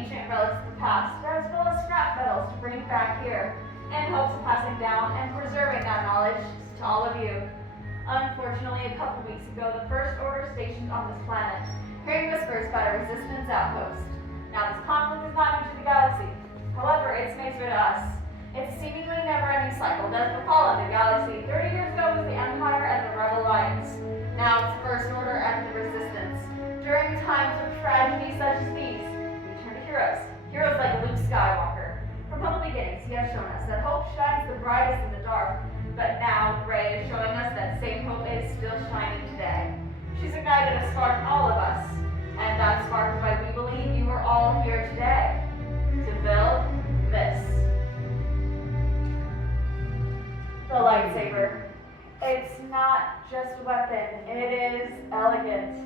ancient relics of the past, as well as scrap metals to bring back here, in hopes of passing down and preserving that knowledge to all of you. Unfortunately, a couple weeks ago, the First Order stationed on this planet, hearing whispers about a resistance outpost. Now, this conflict is not new to the galaxy. However, it's major to us. It's a seemingly never-ending cycle that has befallen the galaxy. 30 years ago was the Empire and the Rebel Alliance. Now it's the First Order and the Resistance. During times of tragedy such as these, we turn to heroes. Heroes like Luke Skywalker. From humble beginnings, he has shown us that hope shines the brightest in the dark. But now, Rey is showing us that same hope is still shining today. She's ignited a spark in all of us. And that spark is why we believe you are all here today. To build this. The lightsaber. It's not just a weapon. It is elegant,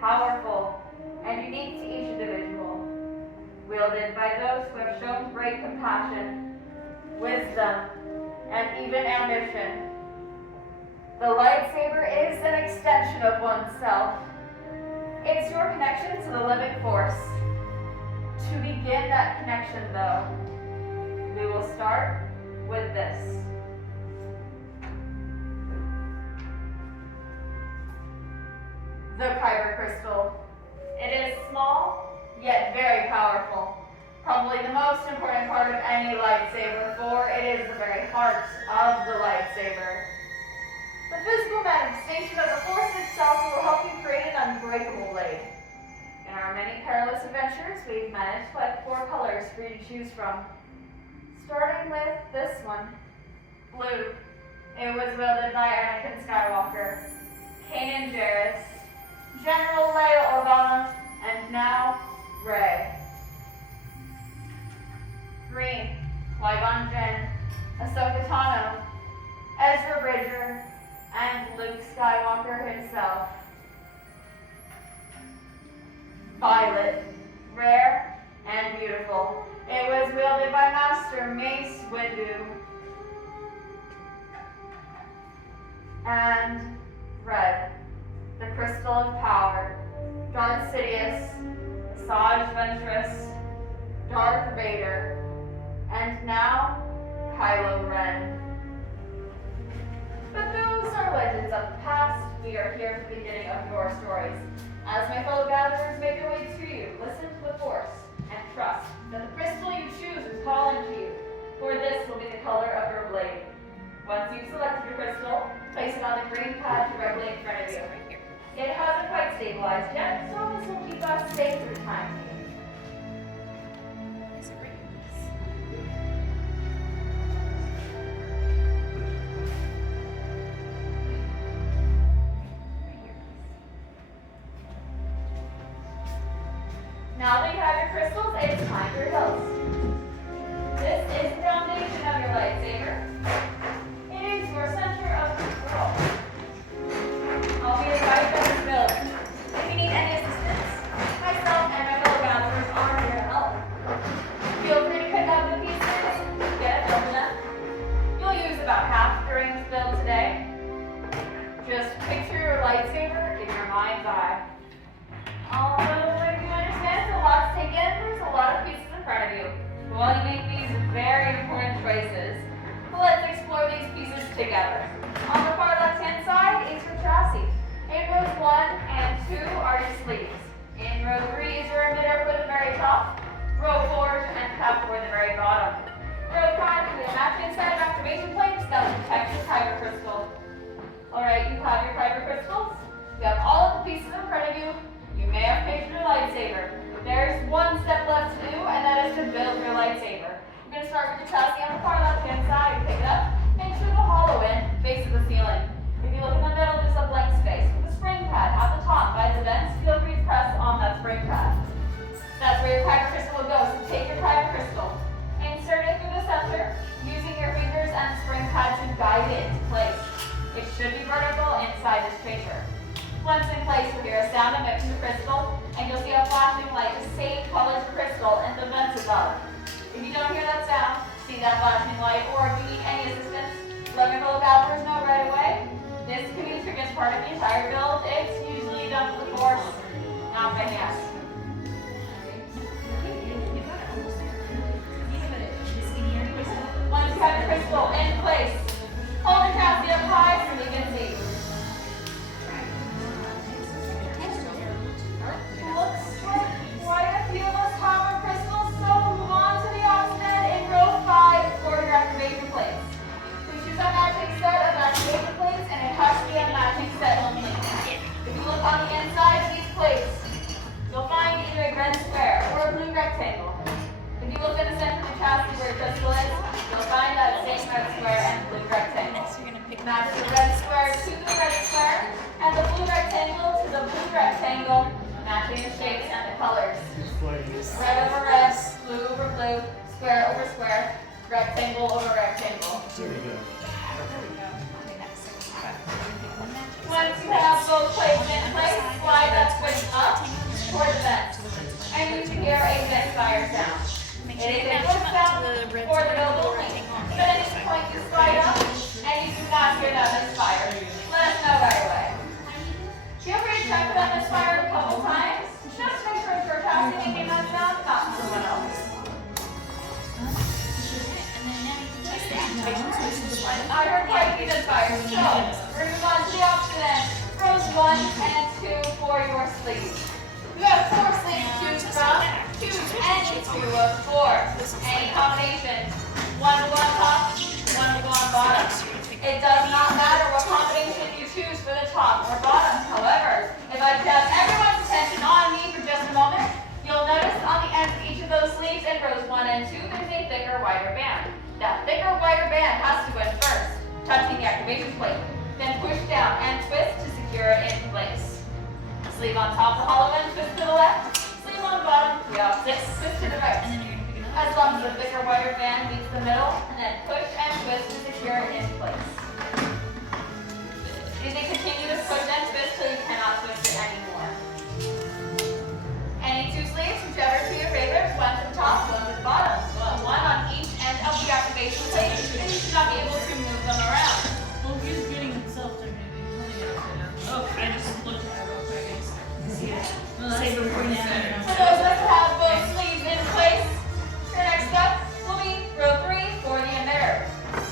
powerful, and unique to each individual. Wielded by those who have shown great compassion, wisdom, and even ambition. The lightsaber is an extension of oneself. It's your connection to the living force. To begin that connection, though, we will start with this. The Kyber crystal. It is small, yet very powerful. Probably the most important part of any lightsaber, for it is the very heart of the lightsaber. The physical manifestation of the Force itself will help you create an unbreakable blade. In our many perilous adventures, we've managed to select 4 colors for you to choose from. Starting with this one, blue. It was wielded by Anakin Skywalker, Kanan Jarrus, General Leia Organa, and now, Rey. Green, Qui-Gon Jinn, Ahsoka Tano, Ezra Bridger, and Luke Skywalker himself. Violet, rare and beautiful. It was wielded by Master Mace Windu. And red, the crystal of power. Darth Sidious, Asajj Ventress, Darth Vader, and now Kylo Ren. But those are legends of the past. We are here for the beginning of your stories. As my fellow gatherers make their way to you, listen to the Force and trust that the crystal you choose is calling to you, for this will be the color of your blade. Once you've selected your crystal, place it on the green pad directly in front of you. It hasn't quite stabilized yet, so this will keep us safe for the time being. Now that you have your crystals, it's time for your hills. This is the foundation of your lightsaber. It is your center of control. I'll be the guide for this build. If you need any assistance, myself and my fellow gatherers are here to help. Feel free to pick up the pieces, get a feel for them. You'll use about half during this build today. Just picture your lightsaber in your mind's eye. Although, if you understand, there's a lot to take in, there's a lot of pieces in front of you. While you make these very important choices, let's explore these pieces together. On the far left-hand side is your chassis. In rows 1 and 2 are your sleeves. In row 3 is your emitter for the very top, row 4 and cap for the very bottom. Row 5 is the matching set of activation plates that will protect your kyber crystal. Alright, you have your kyber crystals. You have all of the pieces in front of you. You may have picked your lightsaber. There's one step left to do, and that is to build your lightsaber. We're going to start with the chassis on the far left-hand side. Pick it up. Make sure the hollow end faces the ceiling. If you look in the middle, there's a blank space with a spring pad at the top. By the vents, feel free to press on that spring pad. That's where your kyber crystal will go, so take your kyber crystal. Insert it through the center, using your fingers and the spring pad to guide it into place. It should be vertical inside this tracer. Once in place, you'll hear a sound amidst the crystal, and you'll see a flashing light the same color as the crystal in the vents above. If you don't hear that sound, see that flashing light, or if you need any assistance, let my fellow gatherers know right away. This can be the trickiest part of the entire build. It's usually done with the Force, not by hand. Match the red square to the red square, and the blue rectangle to the blue rectangle, matching the shapes and the colors. Red over red, blue over blue, square over square, rectangle over rectangle. Once you have both plates in place, slide that switch up toward the vent. And you can hear a misfire sound. It is a good sound for the build only. But at any point you slide up and you do not hear that misfire, let us know right away. Feel free to check for that misfire a couple times. Just make sure you're passing and getting that sound, not someone else. I heard quite a few misfires, so we're going to move on to the opposite end. Rows 1 and 2 for your sleeves. You have 4 sleeves to choose from. Choose any 2 of 4. Any combination. 1 will go on top, 1 will go on bottom. It does not matter what combination you choose for the top or bottom. However, if I could have everyone's attention on me for just a moment, you'll notice on the ends of each of those sleeves in rows 1 and 2, there's a thicker, wider band. That thicker, wider band has to go in first, touching the activation plate. Then push down and twist to secure it in place. Sleeve on top, the hollow end, twist to the left. Sleeve on bottom, the opposite, twist to the right. As long as the thicker, wider band meets the middle, and then push and twist to secure it in place. You can continue to push and twist till you cannot twist it anymore. Any 2 sleeves, whichever 2 your favorite, 1 to the top, 1 to the bottom. 1 on each end of the activation plate, and you should not be able to move them around. Well, he's getting himself to maybe. Oh, I just looked at it real quick. See it. Save it for you. For those of us who have both sleeves in place, your next step will be row 3 for the emitter.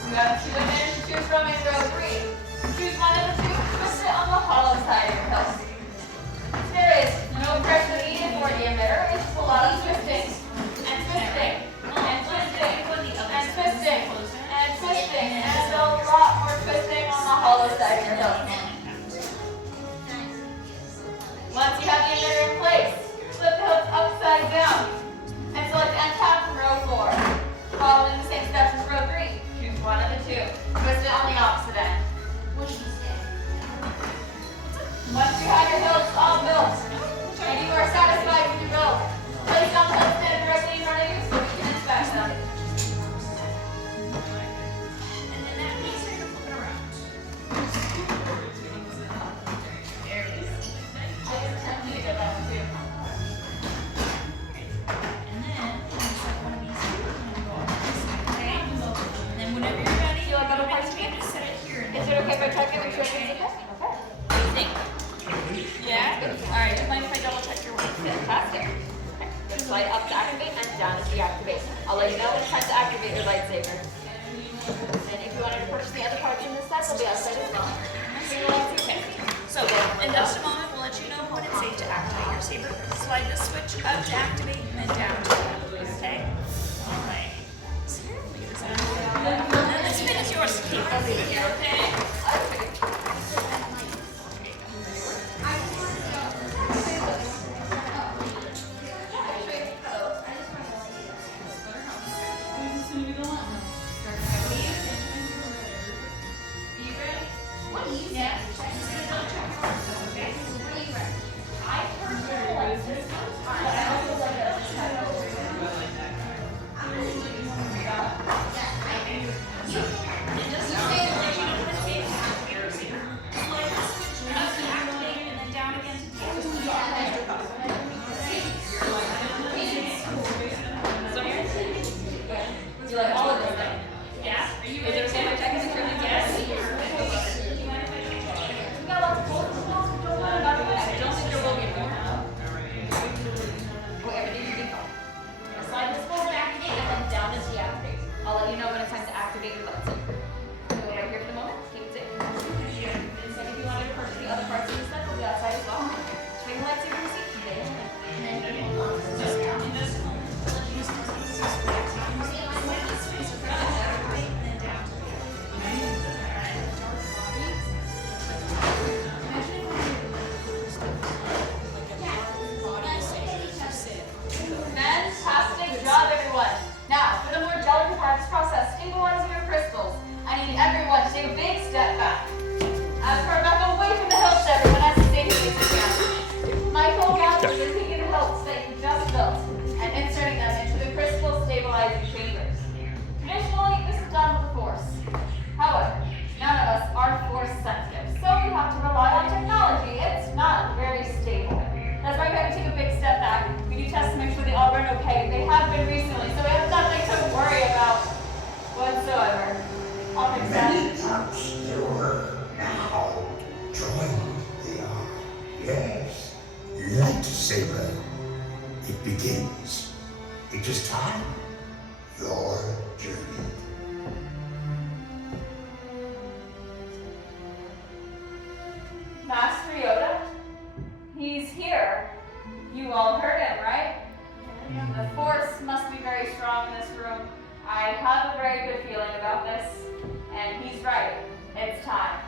You have 2 emitters to choose from in row 3. Choose one of the 2, twist it on the hollow side of your hilt. There is no pressure needed for the emitter, it's just a lot of twisting, and twisting, and twisting, and twisting, and twisting, and a lot more twisting on the hollow side of your hilt. Once you have the emitter in place, flip the hilt upside down, and select end cap from row 4. Following the same steps as row 3, choose one of the 2, twist it on the opposite end. Once you have your hilts all built, and you are satisfied with your build, place down the hilt stand directly in front of you so we can inspect them. And then that means you're going to flip it around. There it is. I just attempted to get that one too. And then, select one of these 2, and go off this side, okay? And then whenever you're ready, Do you like other go parts back of to it? just set it here. Is it okay if I check it? Make sure everything's okay? Okay. What do you think? Yeah? Alright, do you mind if I double check your weight? Fantastic. Okay. Just slide up to activate and down to deactivate. I'll let you know when it's time to activate your lightsaber. And if you wanted to purchase the other parts in this set, they'll be outside as well. Okay. So, in just a moment, we'll let you know when it's safe to activate your saber. Slide the switch up to activate and then down to activate, okay? Alright. So here, let me get this out. And then this pin is yours to keep. I'll leave it here, okay? children okay. They have been recently, so we have nothing to worry about whatsoever. I'll fix that. Many obscure now. Join the art. Yes. Lightsaber. It begins. It is time. Your journey. Master Yoda? He's here. You all heard him, right? The force must be very strong in this room. I have a very good feeling about this. And he's right. It's time.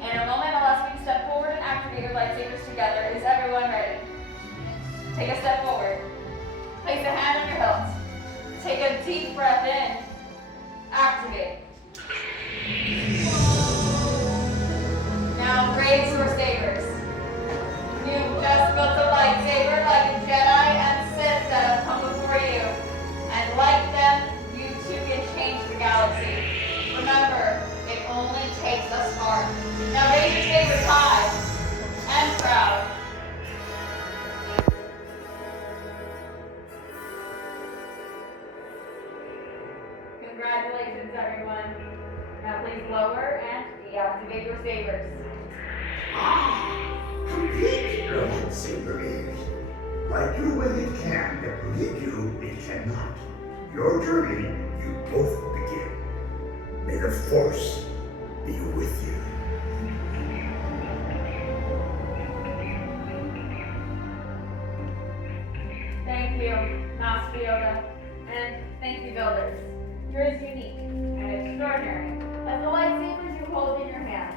In a moment, I'll ask you to step forward and activate your lightsabers together. Is everyone ready? Take a step forward. Place a hand on your hilt. Take a deep breath in. Activate. Now raise your sabers. You've just built a lightsaber like a Jedi and Sith that have come before you. And like them, you too can change the galaxy. Remember, it only takes a spark. Now raise your sabers high and proud. Congratulations, everyone. Now please lower and deactivate your sabers. Complete your lightsaber is. Like you when it can, but lead you it cannot. Your journey, you both begin. May the Force be with you. Thank you, Master Yoda. And thank you, Builders. Yours unique and extraordinary as the lightsabers you hold in your hands.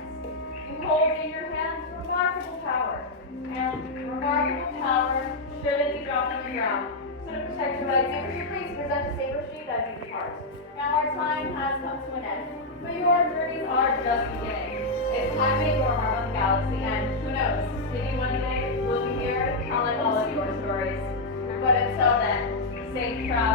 You hold in your hands remarkable power. And remarkable power shouldn't be dropped on the ground. So to protect your lightsabers, you please present the saber sheath as you depart. Now our time has come to an end, but your journeys are just beginning. It's time to make your mark on the galaxy, and who knows, maybe one day we'll be here telling all of your stories. But until then, safe travels.